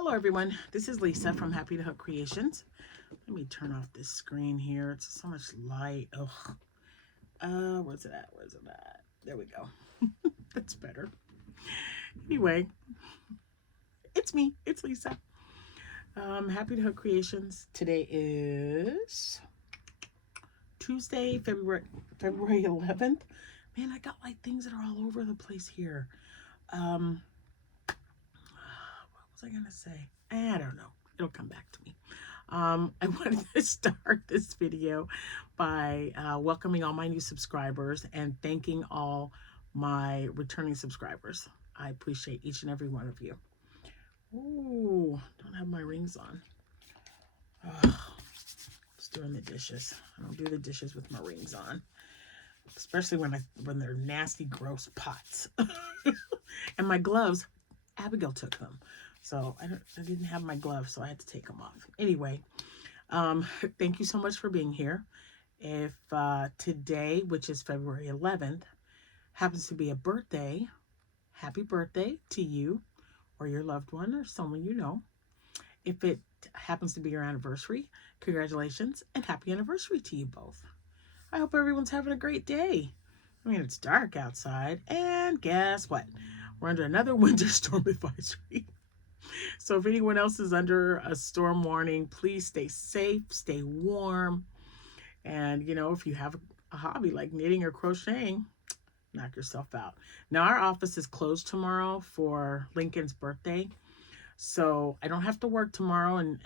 Hello everyone, this is Lisa from Happytohook Creations. Let me turn off this screen here. It's so much light. Ugh. Where's it at? Where's it at? There we go. That's better. Anyway, it's me. It's Lisa. Happytohook Creations. Today is Tuesday, February 11th. Man, I got like things that are all over the place here. What was I gonna say? I don't know. It'll come back to me. I wanted to start this video by welcoming all my new subscribers and thanking all my returning subscribers. I appreciate each and every one of you. Ooh, don't have my rings on. Just doing the dishes. I don't do the dishes with my rings on, especially when they're nasty, gross pots. And my gloves, Abigail took them. So I didn't have my gloves, so I had to take them off. Anyway, thank you so much for being here. If today, which is February 11th, happens to be a birthday, happy birthday to you or your loved one or someone you know. If it happens to be your anniversary, congratulations and happy anniversary to you both. I hope everyone's having a great day. I mean, it's dark outside, and guess what? We're under another winter storm advisory. So if anyone else is under a storm warning, please stay safe, stay warm. And, you know, if you have a hobby like knitting or crocheting, knock yourself out. Now, our office is closed tomorrow for Lincoln's birthday. So I don't have to work tomorrow, and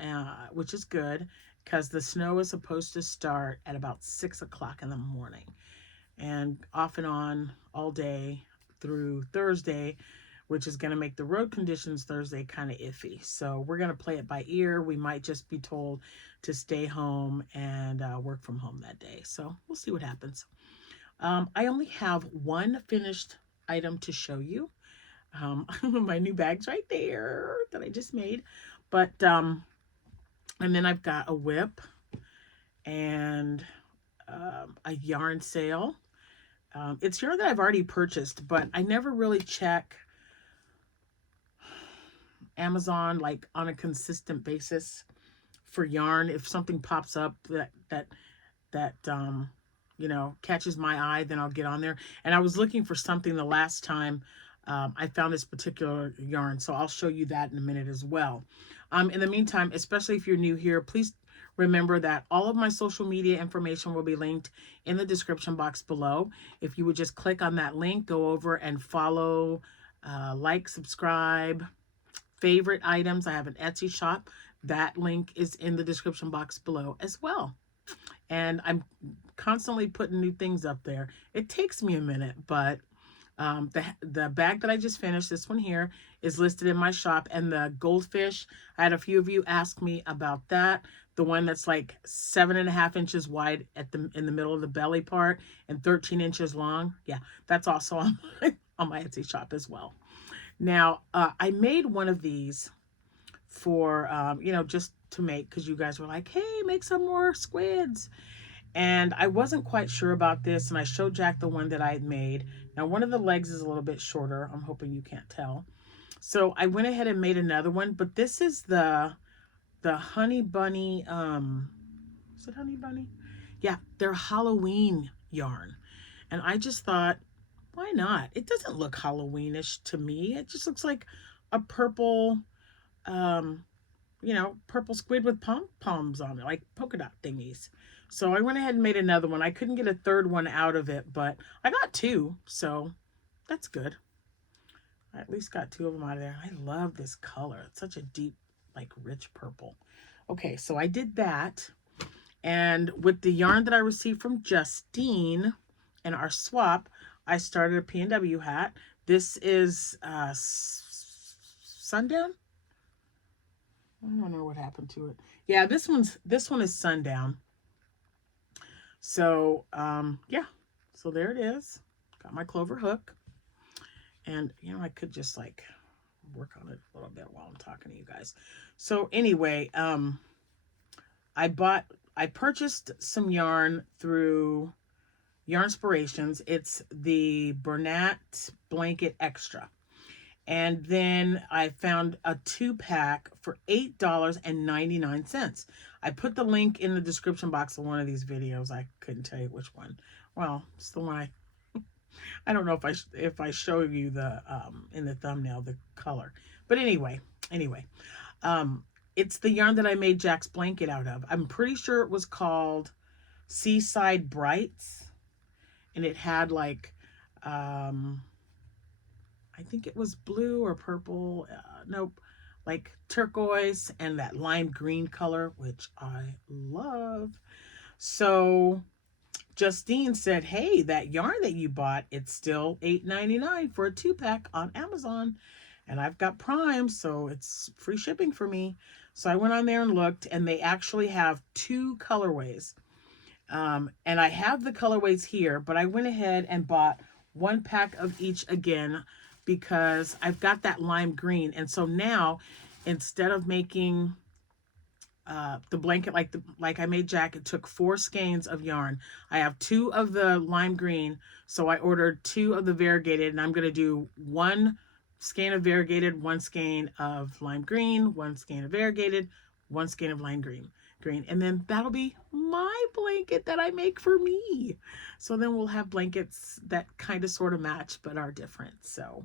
which is good because the snow is supposed to start at about 6 o'clock in the morning and off and on all day through Thursday, which is going to make the road conditions Thursday kind of iffy. So we're going to play it by ear. We might just be told to stay home and work from home that day. So we'll see what happens. I only have one finished item to show you. My new bag's right there that I just made. But, and then I've got a whip and a yarn sale. It's yarn that I've already purchased, but I never really check Amazon like on a consistent basis for yarn. If something pops up that you know, catches my eye, then I'll get on there. And I was looking for something the last time I found this particular yarn, so I'll show you that in a minute as well. In the meantime, especially if you're new here, please remember that all of my social media information will be linked in the description box below. If you would just click on that link, go over and follow, like, subscribe, favorite items. I have an Etsy shop. That link is in the description box below as well. And I'm constantly putting new things up there. It takes me a minute, but the bag that I just finished, this one here, is listed in my shop. And the goldfish, I had a few of you ask me about that. The one that's like 7.5 inches wide in the middle of the belly part and 13 inches long. Yeah, that's also on my Etsy shop as well. Now, I made one of these for, you know, just to make, because you guys were like, hey, make some more squids. And I wasn't quite sure about this, and I showed Jack the one that I had made. Now, one of the legs is a little bit shorter. I'm hoping you can't tell. So I went ahead and made another one, but this is the Honey Bunny, is it Honey Bunny? Yeah, they're Halloween yarn. And I just thought, why not? It doesn't look Halloweenish to me. It just looks like a purple, you know, purple squid with pom-poms on it, like polka dot thingies. So I went ahead and made another one. I couldn't get a third one out of it, but I got two, so that's good. I at least got two of them out of there. I love this color. It's such a deep, like rich purple. Okay, so I did that. And with the yarn that I received from Justine and our swap, I started a P&W hat. This is Sundown. I don't know what happened to it. Yeah, this one is Sundown. So yeah, so there it is. Got my clover hook, and you know, I could just like work on it a little bit while I'm talking to you guys. So anyway, I purchased some yarn through Yarn Inspirations. It's the Bernat Blanket Extra. And then I found a 2-pack for $8.99. I put the link in the description box of one of these videos. I couldn't tell you which one. Well, it's the one I don't know if I show you the in the thumbnail the color. But anyway, um it's the yarn that I made Jack's blanket out of. I'm pretty sure it was called Seaside Brights, and it had like I think it was blue or purple. Nope. Like turquoise and that lime green color, which I love. So Justine said, hey, that yarn that you bought, it's still $8.99 for a 2-pack on Amazon. And I've got Prime, so it's free shipping for me. So I went on there and looked, and they actually have 2 colorways. And I have the colorways here, but I went ahead and bought 1 pack of each again because I've got that lime green. And so now, instead of making the blanket like I made Jack, it took 4 skeins of yarn. I have 2 of the lime green, so I ordered 2 of the variegated, and I'm going to do 1 skein of variegated, 1 skein of lime green, 1 skein of variegated, 1 skein of lime green, and then that'll be my blanket that I make for me. So then we'll have blankets that kind of sort of match but are different. So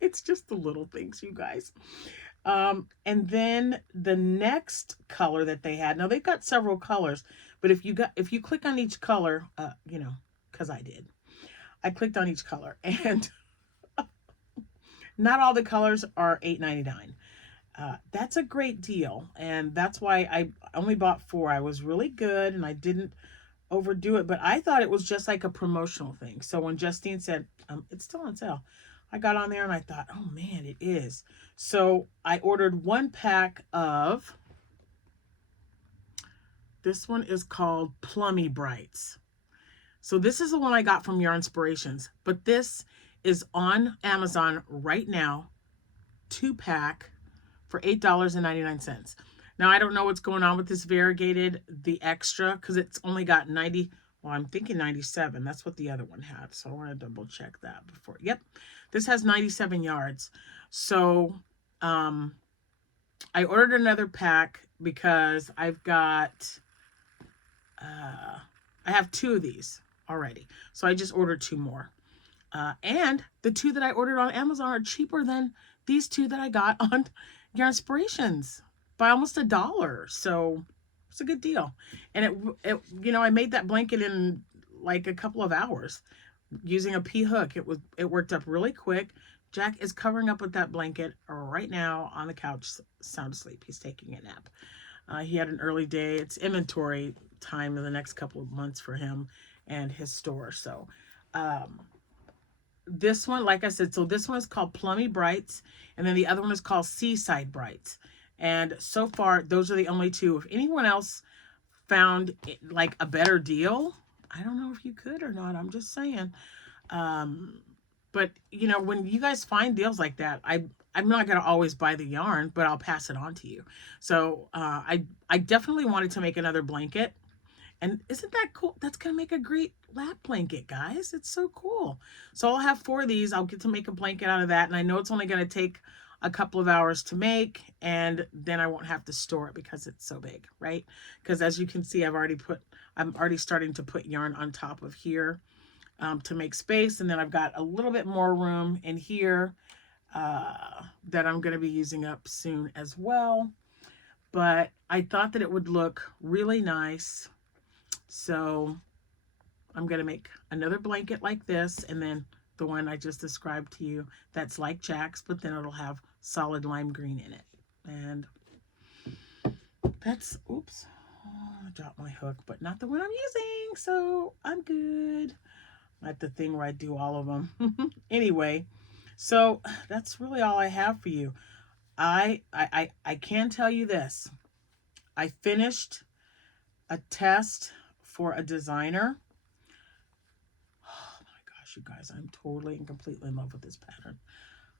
it's just the little things, you guys. And then the next color that they had, now they've got several colors, but if you click on each color, you know, because I clicked on each color, and not all the colors are $8.99. That's a great deal, and that's why I only bought 4. I was really good, and I didn't overdo it, but I thought it was just like a promotional thing. So when Justine said it's still on sale, I got on there and I thought, oh man, it is. So I ordered 1 pack of, this one is called Plummy Brights. So this is the one I got from Yarn Inspirations, but this is on Amazon right now, 2-pack for $8.99. Now, I don't know what's going on with this variegated, the extra, because it's only got 90, well, I'm thinking 97. That's what the other one had. So I want to double check that before. Yep, this has 97 yards. So I ordered another pack because I've got, I have 2 of these already. So I just ordered 2 more. And the 2 that I ordered on Amazon are cheaper than these 2 that I got on Yarn Inspirations by almost $1. So it's a good deal. And it you know, I made that blanket in like a couple of hours using a P-hook. It worked up really quick. Jack is covering up with that blanket right now on the couch, sound asleep. He's taking a nap. He had an early day. It's inventory time in the next couple of months for him and his store. So this one, like I said, so this one is called Plummy Brights, and then the other one is called Seaside Brights. And so far, those are the only 2. If anyone else found like a better deal, I don't know if you could or not. I'm just saying. But you know, when you guys find deals like that, I'm not going to always buy the yarn, but I'll pass it on to you. So I definitely wanted to make another blanket. And isn't that cool? That's going to make a great lap blanket, guys. It's so cool. So I'll have 4 of these. I'll get to make a blanket out of that. And I know it's only going to take a couple of hours to make, and then I won't have to store it because it's so big, right? Because as you can see, I'm already starting to put yarn on top of here to make space. And then I've got a little bit more room in here that I'm going to be using up soon as well. But I thought that it would look really nice. So I'm going to make another blanket like this, and then the one I just described to you that's like Jack's, but then it'll have solid lime green in it. And that's, oops, I dropped my hook, but not the one I'm using, so I'm good. Not the thing where I do all of them. Anyway, so that's really all I have for you. I can tell you this. I finished a test for a designer. Oh my gosh, you guys, I'm totally and completely in love with this pattern.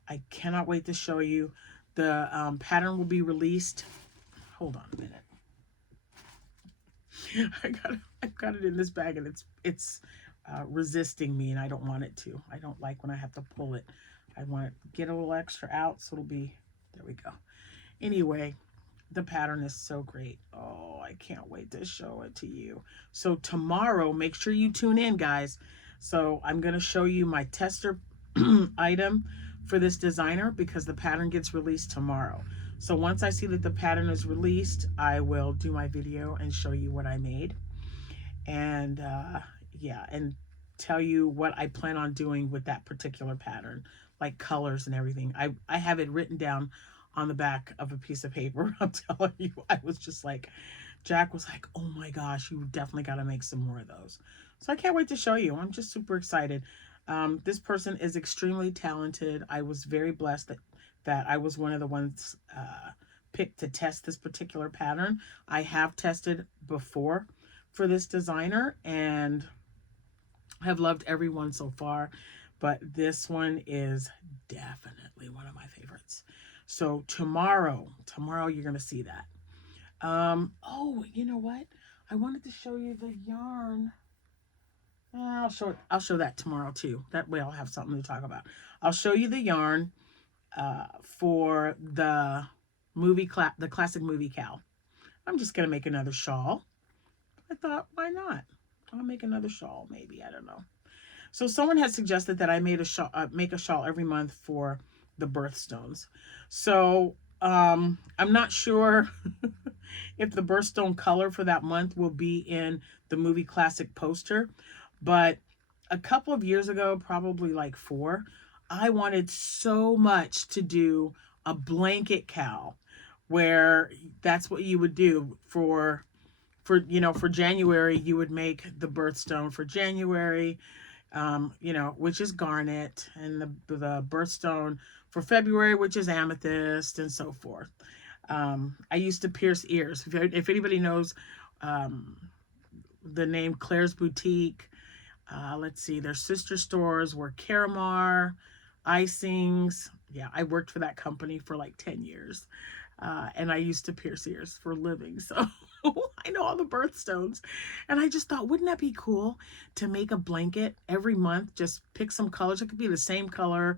I cannot wait to show you. The pattern will be released. Hold on a minute. I've got it in this bag, and it's resisting me, and I don't want it to. I don't like when I have to pull it. I want to get a little extra out, so it'll be, there we go. Anyway, the pattern is so great. Oh, I can't wait to show it to you. So tomorrow, make sure you tune in, guys. So I'm going to show you my tester item for this designer because the pattern gets released tomorrow. So once I see that the pattern is released, I will do my video and show you what I made. And yeah, and tell you what I plan on doing with that particular pattern, like colors and everything. I have it written down on the back of a piece of paper. I'm telling you, I was just like, Jack was like, oh my gosh, you definitely got to make some more of those. So I can't wait to show you. I'm just super excited. This person is extremely talented. I was very blessed that I was one of the ones picked to test this particular pattern. I have tested before for this designer and have loved everyone so far, but this one is definitely one of my favorites. So tomorrow you're going to see that. Oh, you know what? I wanted to show you the yarn. I'll show that tomorrow too. That way I'll have something to talk about. I'll show you the yarn for the the classic movie cow. I'm just going to make another shawl. I thought, why not? I'll make another shawl, maybe. I don't know. So someone had suggested that I made a shawl, make a shawl every month for the birthstones. So I'm not sure if the birthstone color for that month will be in the movie classic poster, but a couple of years ago, probably like 4, I wanted so much to do a blanket cow, where that's what you would do for for January. You would make the birthstone for January, which is garnet, and the birthstone for February, which is amethyst, and so forth. I used to pierce ears. If anybody knows the name Claire's Boutique, let's see, their sister stores were Caramar, Icings. Yeah, I worked for that company for like 10 years. And I used to pierce ears for a living. So I know all the birthstones. And I just thought, wouldn't that be cool to make a blanket every month? Just pick some colors. It could be the same color,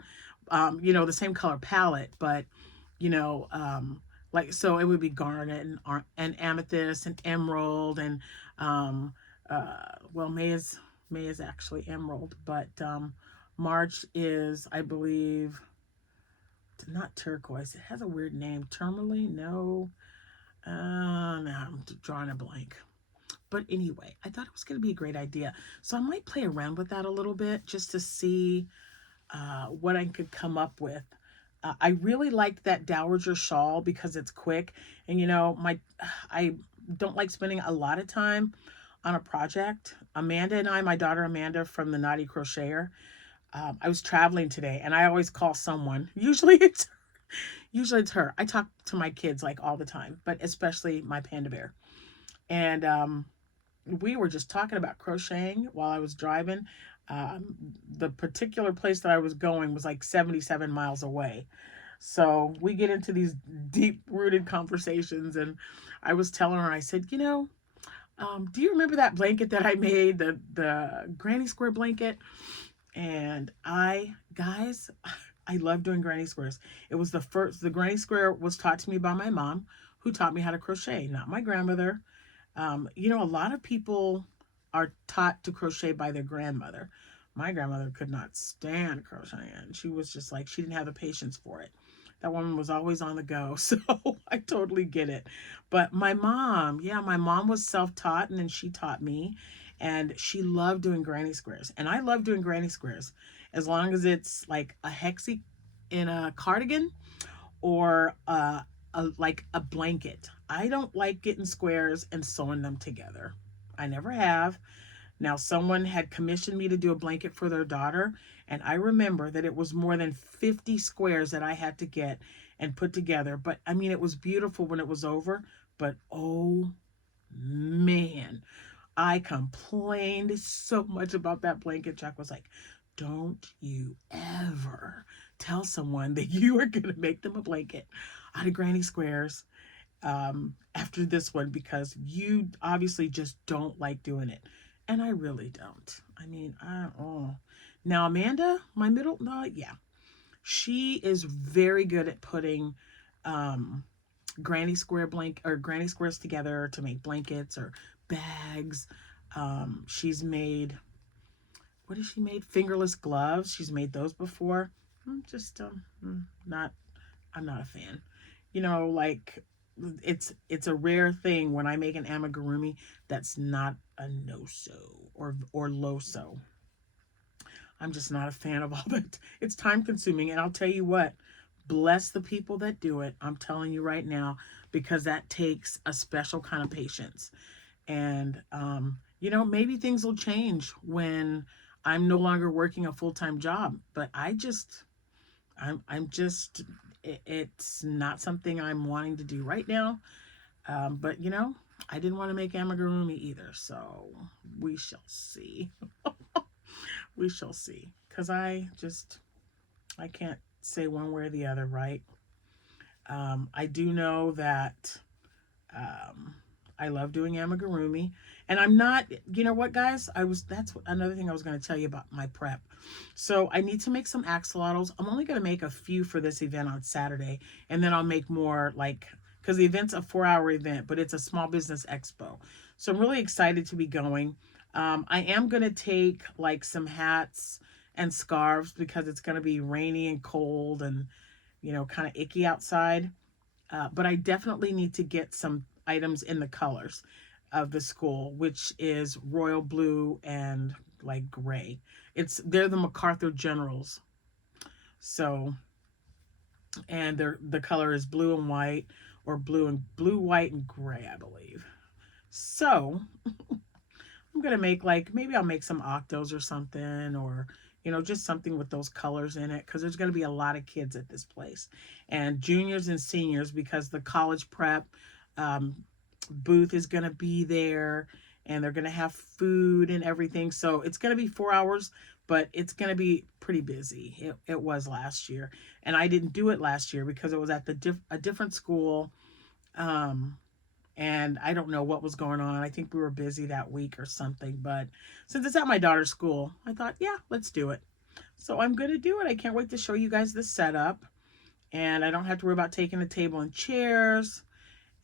the same color palette, but, like, so it would be garnet and amethyst and emerald and, well, May is actually emerald, but March is, I believe, not turquoise. It has a weird name. Tourmaline? No. No, I'm drawing a blank. But anyway, I thought it was going to be a great idea. So I might play around with that a little bit just to see what I could come up with. I really liked that Dowager shawl because it's quick. And, I don't like spending a lot of time on a project. Amanda and I, my daughter Amanda from the Naughty Crocheter, I was traveling today, and I always call someone. Usually it's her. I talk to my kids like all the time, but especially my panda bear. And we were just talking about crocheting while I was driving. The particular place that I was going was like 77 miles away. So we get into these deep-rooted conversations, and I was telling her, I said, do you remember that blanket that I made, the granny square blanket? And guys, I love doing granny squares. It was the granny square was taught to me by my mom, who taught me how to crochet, not my grandmother. A lot of people are taught to crochet by their grandmother. My grandmother could not stand crocheting. She was just like, she didn't have the patience for it. That woman was always on the go. So I totally get it. But my mom was self-taught, and then she taught me, and she loved doing granny squares. And I love doing granny squares as long as it's like a hexie in a cardigan or like a blanket. I don't like getting squares and sewing them together. I never have. Now, someone had commissioned me to do a blanket for their daughter, and I remember that it was more than 50 squares that I had to get and put together. But I mean, it was beautiful when it was over, but oh man, I complained so much about that blanket. Jack was like, don't you ever tell someone that you are going to make them a blanket out of granny squares after this one, because you obviously just don't like doing it. And I really don't. I mean, now Amanda, my middle, no, yeah, She is very good at putting granny squares together to make blankets or bags. She's made, what has she made? Fingerless gloves. She's made those before. Just not, I'm not a fan. You know, like it's a rare thing when I make an amigurumi that's not a no-so or low-so. I'm just not a fan of all that. It's time consuming. And I'll tell you what, bless the people that do it. I'm telling you right now, because that takes a special kind of patience. And, you know, maybe things will change when I'm no longer working a full-time job. But I'm just, it's not something I'm wanting to do right now. But, you know, I didn't want to make amigurumi either. So we shall see. We shall see. Because I can't say one way or the other, right? I do know that I love doing amigurumi. And I'm not, you know what, guys? That's another thing I was going to tell you about my prep. So I need to make some axolotls. I'm only going to make a few for this event on Saturday. And then I'll make more, like, because the event's a 4-hour event, but it's a small business expo. So I'm really excited to be going. I am going to take like some hats and scarves because it's going to be rainy and cold and, you know, kind of icky outside. But I definitely need to get some items in the colors of the school, which is royal blue and like gray. They're the MacArthur Generals. So, and the color is blue and white, or blue, white, and gray, I believe. So I'm gonna make, like, maybe I'll make some octos or something, or you know, just something with those colors in it, because there's gonna be a lot of kids at this place, and juniors and seniors, because the college prep booth is gonna be there, and they're gonna have food and everything. So it's gonna be 4 hours, but it's gonna be pretty busy. It was last year, and I didn't do it last year because it was at a different school. And I don't know what was going on. I think we were busy that week or something. But since it's at my daughter's school, I thought, yeah, let's do it. So I'm going to do it. I can't wait to show you guys the setup. And I don't have to worry about taking a table and chairs.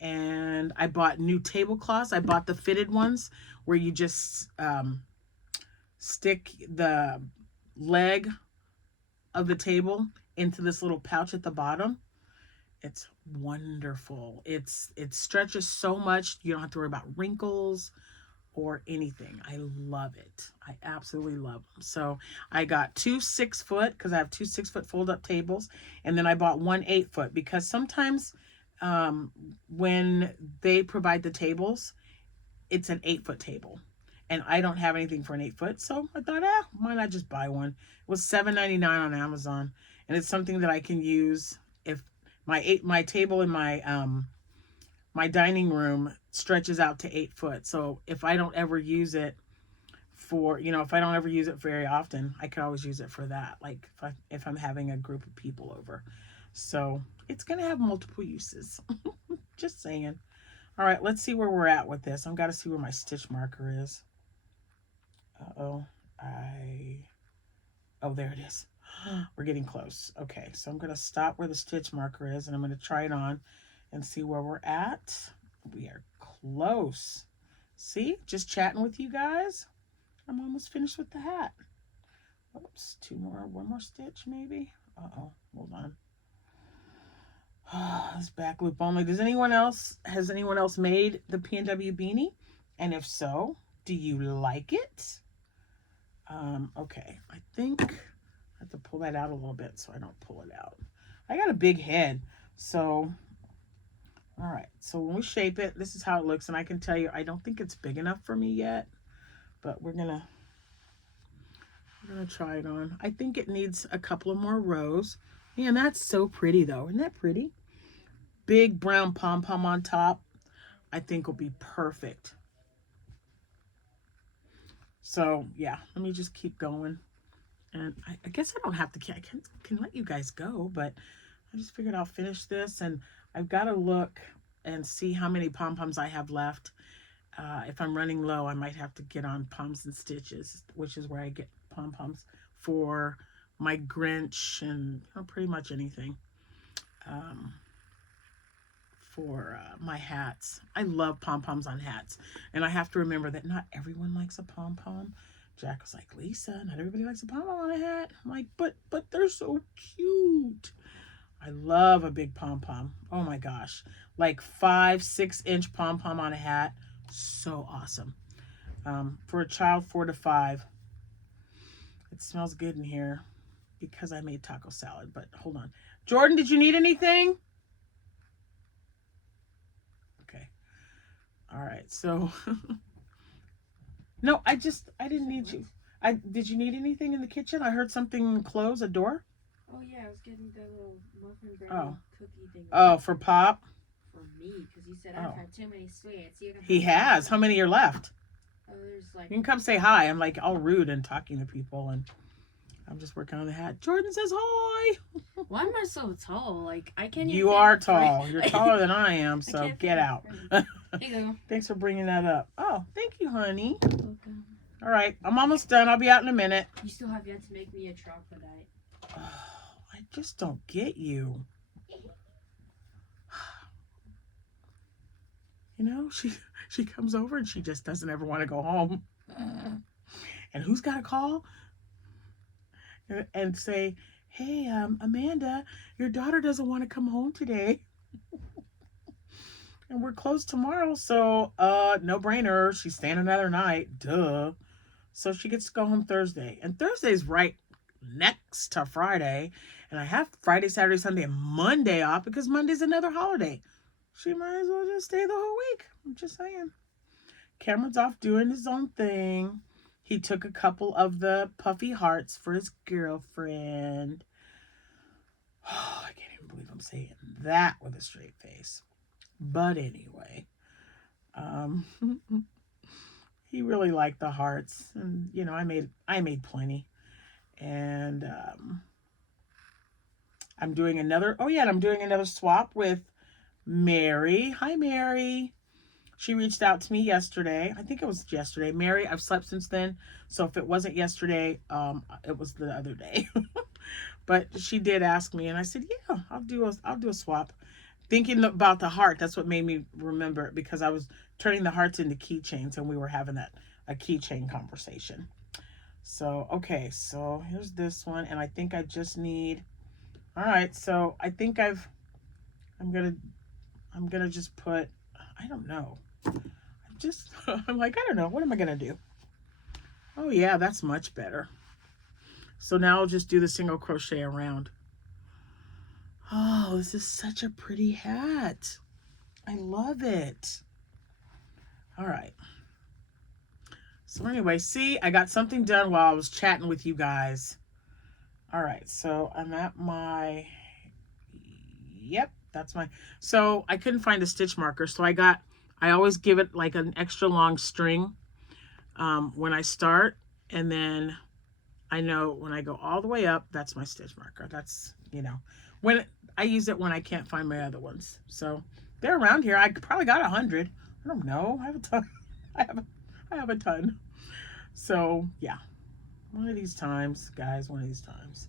And I bought new tablecloths. I bought the fitted ones where you just stick the leg of the table into this little pouch at the bottom. It's wonderful. It stretches so much. You don't have to worry about wrinkles or anything. I love it. I absolutely love them. So I got 2 6-foot, because I have 2 6-foot fold-up tables. And then I bought 1 8-foot, because sometimes when they provide the tables, it's an 8-foot table. And I don't have anything for an 8-foot. So I thought, why not just buy one? It was $7.99 on Amazon. And it's something that I can use if my table in my dining room stretches out to 8 foot. So if I don't ever use it if I don't ever use it very often, I could always use it for that. Like if I'm having a group of people over. So it's going to have multiple uses. Just saying. All right, let's see where we're at with this. I've got to see where my stitch marker is. Uh-oh. Oh, there it is. We're getting close. Okay, so I'm going to stop where the stitch marker is, and I'm going to try it on and see where we're at. We are close. See, just chatting with you guys. I'm almost finished with the hat. Oops, one more stitch maybe. Uh-oh, hold on. This back loop only. Has anyone else made the PNW beanie? And if so, do you like it? Okay, I think I have to pull that out a little bit so I don't pull it out. I got a big head, so all right. So when we shape it, this is how it looks, and I can tell you, I don't think it's big enough for me yet, but we're gonna try it on. I think it needs a couple of more rows. Man, that's so pretty though. Isn't that pretty? Big brown pom-pom on top, I think will be perfect. So yeah, let me just keep going. And I guess I don't have to, I can let you guys go, but I just figured I'll finish this, and I've got to look and see how many pom-poms I have left. If I'm running low, I might have to get on Poms and Stitches, which is where I get pom-poms for my Grinch and pretty much anything um, for my hats. I love pom-poms on hats. And I have to remember that not everyone likes a pom-pom. Jack was like, Lisa, not everybody likes a pom-pom on a hat. I'm like, but they're so cute. I love a big pom-pom. Oh my gosh. Like 5-6 inch pom-pom on a hat. So awesome. For a child 4 to 5. It smells good in here because I made taco salad. But hold on. Jordan, did you need anything? Okay. All right. So, no, I didn't need you. Did you need anything in the kitchen? I heard something close a door. Oh yeah, I was getting the little muffin brown cookie thing. Oh, for Pop? For me, because he said I've had too many sweets. He has. How many are left? There's like... You can come say hi. I'm like all rude and talking to people, and I'm just working on the hat. Jordan says hi. Why am I so tall? Like, I can't even... You are tall. You're taller than I am, so get out. There you go. Thanks for bringing that up. Oh, thank you, honey. Welcome. All right, I'm almost done. I'll be out in a minute. You still have yet to make me a troglodyte. Oh, I just don't get you. You know, she comes over and she just doesn't ever want to go home. And who's got to call and say, hey, Amanda, your daughter doesn't want to come home today. And we're closed tomorrow, so no brainer. She's staying another night. Duh. So she gets to go home Thursday. And Thursday's right next to Friday. And I have Friday, Saturday, Sunday, and Monday off because Monday's another holiday. She might as well just stay the whole week. I'm just saying. Cameron's off doing his own thing. He took a couple of the puffy hearts for his girlfriend. Oh, I can't even believe I'm saying that with a straight face. But anyway, he really liked the hearts, and you know, I made plenty, and I'm doing another. Oh yeah, and I'm doing another swap with Mary. Hi, Mary. She reached out to me yesterday. I think it was yesterday. Mary, I've slept since then, so if it wasn't yesterday, it was the other day. But she did ask me, and I said, yeah, I'll do a swap. Thinking about the heart, that's what made me remember it, because I was turning the hearts into keychains and we were having a keychain conversation. So, okay, so here's this one, and I think I just need, all right, so I think I'm gonna just put, I don't know. I'm like, I don't know, what am I gonna do? Oh yeah, that's much better. So now I'll just do the single crochet around. Oh, this is such a pretty hat. I love it. All right. So anyway, see, I got something done while I was chatting with you guys. All right, so I'm at my, yep, that's my, so I couldn't find a stitch marker. So I always give it like an extra long string when I start. And then I know when I go all the way up, that's my stitch marker. That's, you know, when I use it when I can't find my other ones. So they're around here. I probably got 100. I don't know. I have a ton. I have a ton. So yeah, one of these times, guys, one of these times.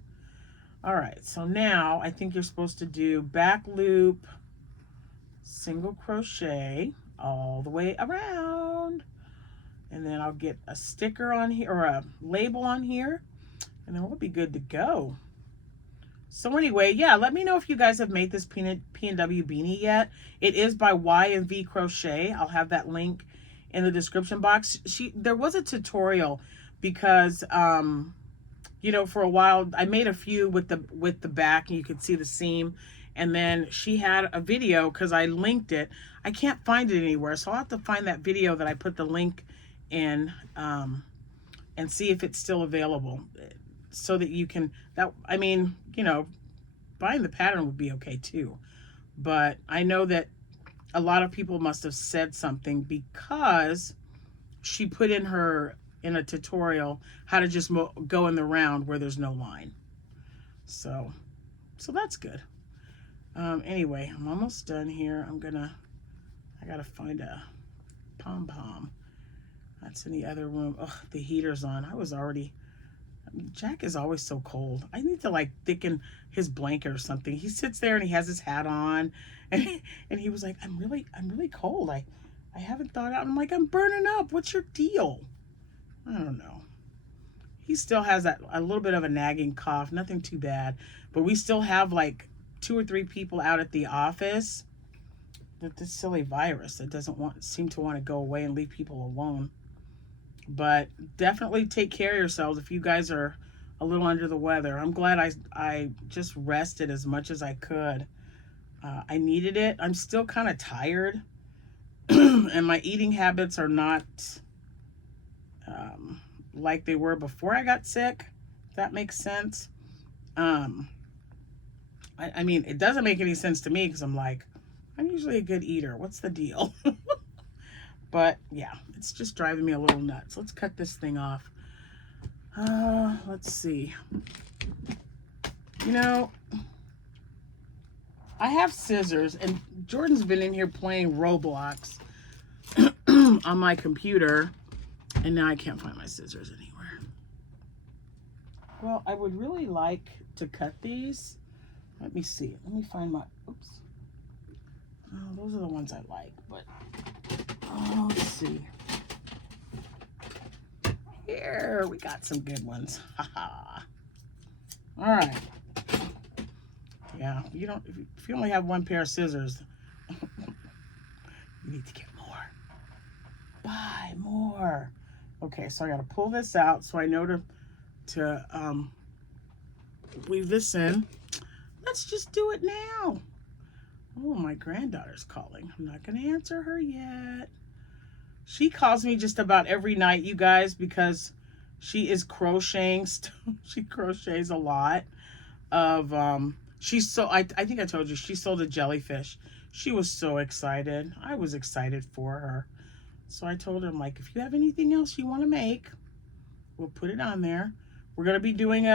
All right. So now I think you're supposed to do back loop, single crochet all the way around. And then I'll get a sticker on here or a label on here. And then we'll be good to go. So anyway, yeah, let me know if you guys have made this P&W beanie yet. It is by Y&V Crochet. I'll have that link in the description box. There was a tutorial because you know, for a while I made a few with the back and you could see the seam, and then she had a video because I linked it. I can't find it anywhere, so I'll have to find that video that I put the link in and see if it's still available, so that you can, I mean, you know, buying the pattern would be okay too. But I know that a lot of people must have said something because she put in a tutorial how to just go in the round where there's no line. So that's good. Anyway, I'm almost done here. I gotta find a pom-pom. That's in the other room. Oh, the heater's on. I was already Jack is always so cold. I need to like thicken his blanket or something. He sits there and he has his hat on, and he was like, I'm really cold. I haven't thought out. I'm like, I'm burning up. What's your deal? I don't know. He still has that a little bit of a nagging cough, nothing too bad, but we still have like 2 or 3 people out at the office with this silly virus that doesn't seem to want to go away and leave people alone. But definitely take care of yourselves if you guys are a little under the weather. I'm glad I just rested as much as I could. I needed it. I'm still kind of tired, and my eating habits are not like they were before I got sick, if that makes sense. I mean, it doesn't make any sense to me because I'm like, I'm usually a good eater. What's the deal? But yeah, it's just driving me a little nuts. Let's cut this thing off. Let's see. You know, I have scissors, and Jordan's been in here playing Roblox on my computer, and now I can't find my scissors anywhere. Well, I would really like to cut these. Let me see. Let me find my, oops. Oh, those are the ones I like, but let's see. Here, we got some good ones. Haha. All right. Yeah, you don't, if you only have one pair of scissors, you need to get more. Buy more. Okay, so I got to pull this out so I know to weave this in. Let's just do it now. Oh, my granddaughter's calling. I'm not going to answer her yet. She calls me just about every night, you guys, because she is crocheting. She crochets a lot of, I think I told you, she sold a jellyfish. She was so excited. I was excited for her. So I told her, I'm like, if you have anything else you want to make, we'll put it on there. We're going to be doing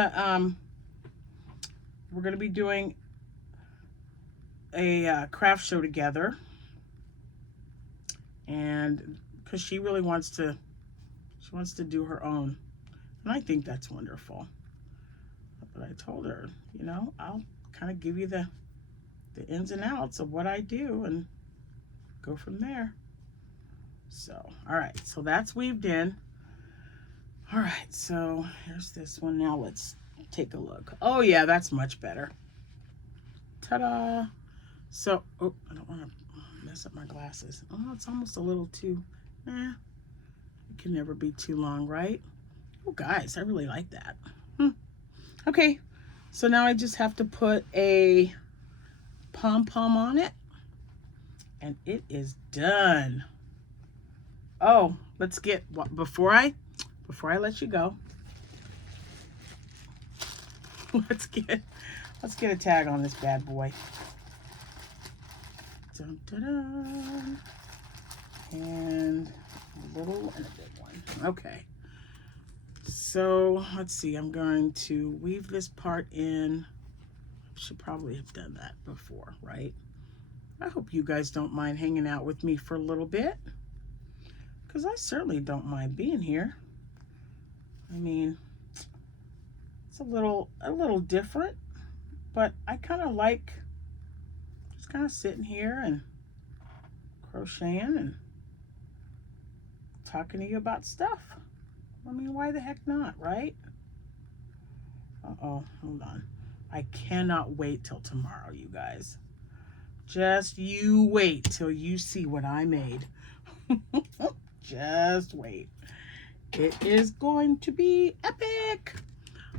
a craft show together, and because she really wants to do her own, and I think that's wonderful. But I told her, you know, I'll kind of give you the ins and outs of what I do and go from there. So all right, so that's weaved in. All right, so here's this one. Now let's take a look. Oh yeah, that's much better. Ta-da. So, oh, I don't want to mess up my glasses. Oh, it's almost a little too, it can never be too long, right? Oh, guys, I really like that. Okay, so now I just have to put a pom-pom on it, and it is done. Oh, let's get, before I let you go, let's get a tag on this bad boy. Dun, dun, dun. And a little and a big one. Okay. So let's see. I'm going to weave this part in. Should probably have done that before, right? I hope you guys don't mind hanging out with me for a little bit, because I certainly don't mind being here. I mean, it's a little different, but I kind of like just kind of sitting here and crocheting and talking to you about stuff. I mean, why the heck not, right? Uh-oh, hold on. I cannot wait till tomorrow, you guys. Just you wait till you see what I made. Just wait. It is going to be epic.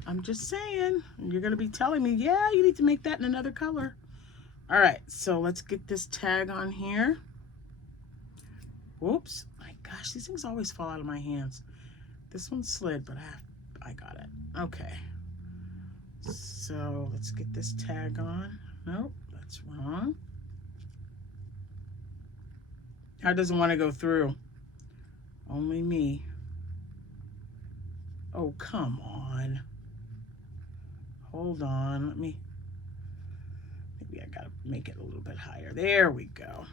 I'm just saying. You're going to be telling me, yeah, you need to make that in another color. All right, so let's get this tag on here. Whoops. My gosh, these things always fall out of my hands. This one slid, but I got it. Okay. So let's get this tag on. Nope, that's wrong. That doesn't want to go through. Only me. Oh, come on. Hold on. Maybe I gotta make it a little bit higher. There we go.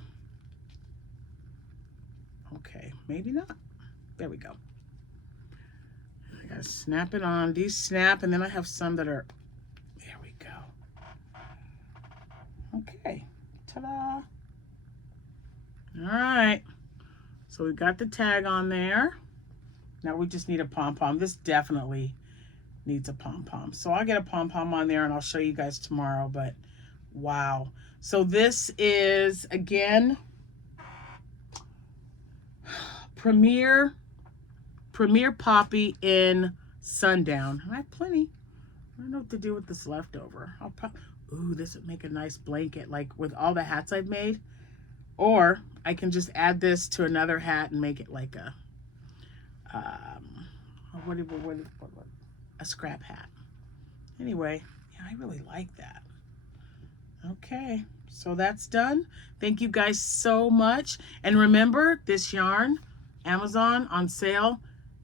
Okay, maybe not. There we go. I gotta snap it on. These snap, and then I have some that are, there we go. Okay, ta-da. All right, so we got the tag on there. Now we just need a pom-pom. This definitely needs a pom-pom. So I'll get a pom-pom on there and I'll show you guys tomorrow, but wow. So this is, again, Premier Poppy in Sundown. I have plenty. I don't know what to do with this leftover. Ooh, this would make a nice blanket, like with all the hats I've made. Or I can just add this to another hat and make it like a, a scrap hat. Anyway, yeah, I really like that. Okay, so that's done. Thank you guys so much. And remember, this yarn, Amazon on sale,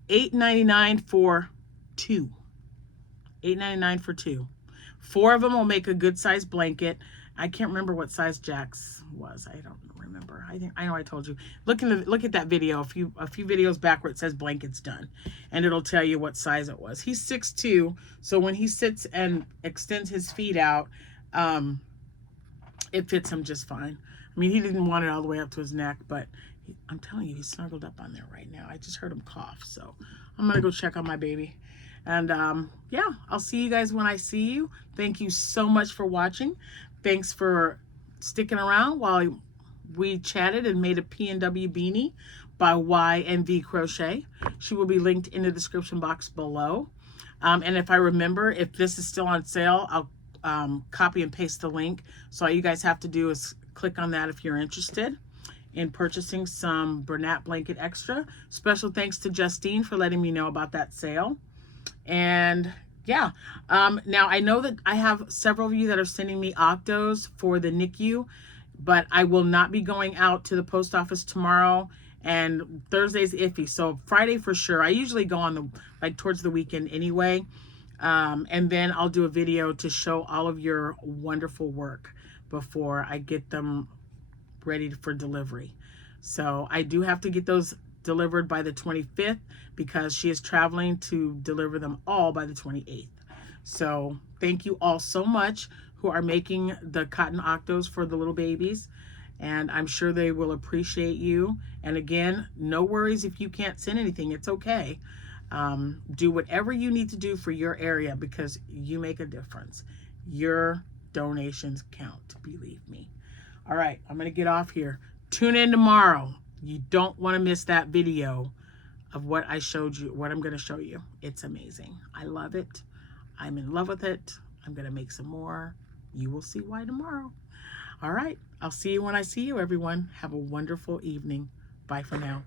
$8.99 for two. $8.99 for two. 4 of them will make a good size blanket. I can't remember what size Jack's was. I don't remember. I know I told you. Look at that video a few videos back where it says blankets done, and it'll tell you what size it was. He's 6'2", so when he sits and extends his feet out, it fits him just fine. I mean, he didn't want it all the way up to his neck, but I'm telling you, he's snuggled up on there right now. I just heard him cough, so I'm gonna go check on my baby. And yeah, I'll see you guys when I see you. Thank you so much for watching. Thanks for sticking around while we chatted and made a P&W beanie by YNV Crochet. She will be linked in the description box below. And if I remember, if this is still on sale, I'll copy and paste the link. So all you guys have to do is click on that if you're interested in purchasing some Bernat Blanket Extra. Special thanks to Justine for letting me know about that sale. And yeah, now I know that I have several of you that are sending me octos for the NICU, but I will not be going out to the post office tomorrow, and Thursday's iffy, so Friday for sure. I usually go on the towards the weekend anyway, and then I'll do a video to show all of your wonderful work before I get them ready for delivery. So I do have to get those delivered by the 25th because she is traveling to deliver them all by the 28th. So thank you all so much who are making the cotton octos for the little babies, and I'm sure they will appreciate you. And again, no worries if you can't send anything, it's okay. Do whatever you need to do for your area because you make a difference. Your donations count, believe me. All right, I'm gonna get off here. Tune in tomorrow. You don't want to miss that video of what I showed you, what I'm going to show you. It's amazing. I love it. I'm in love with it. I'm going to make some more. You will see why tomorrow. All right. I'll see you when I see you, everyone. Have a wonderful evening. Bye for now.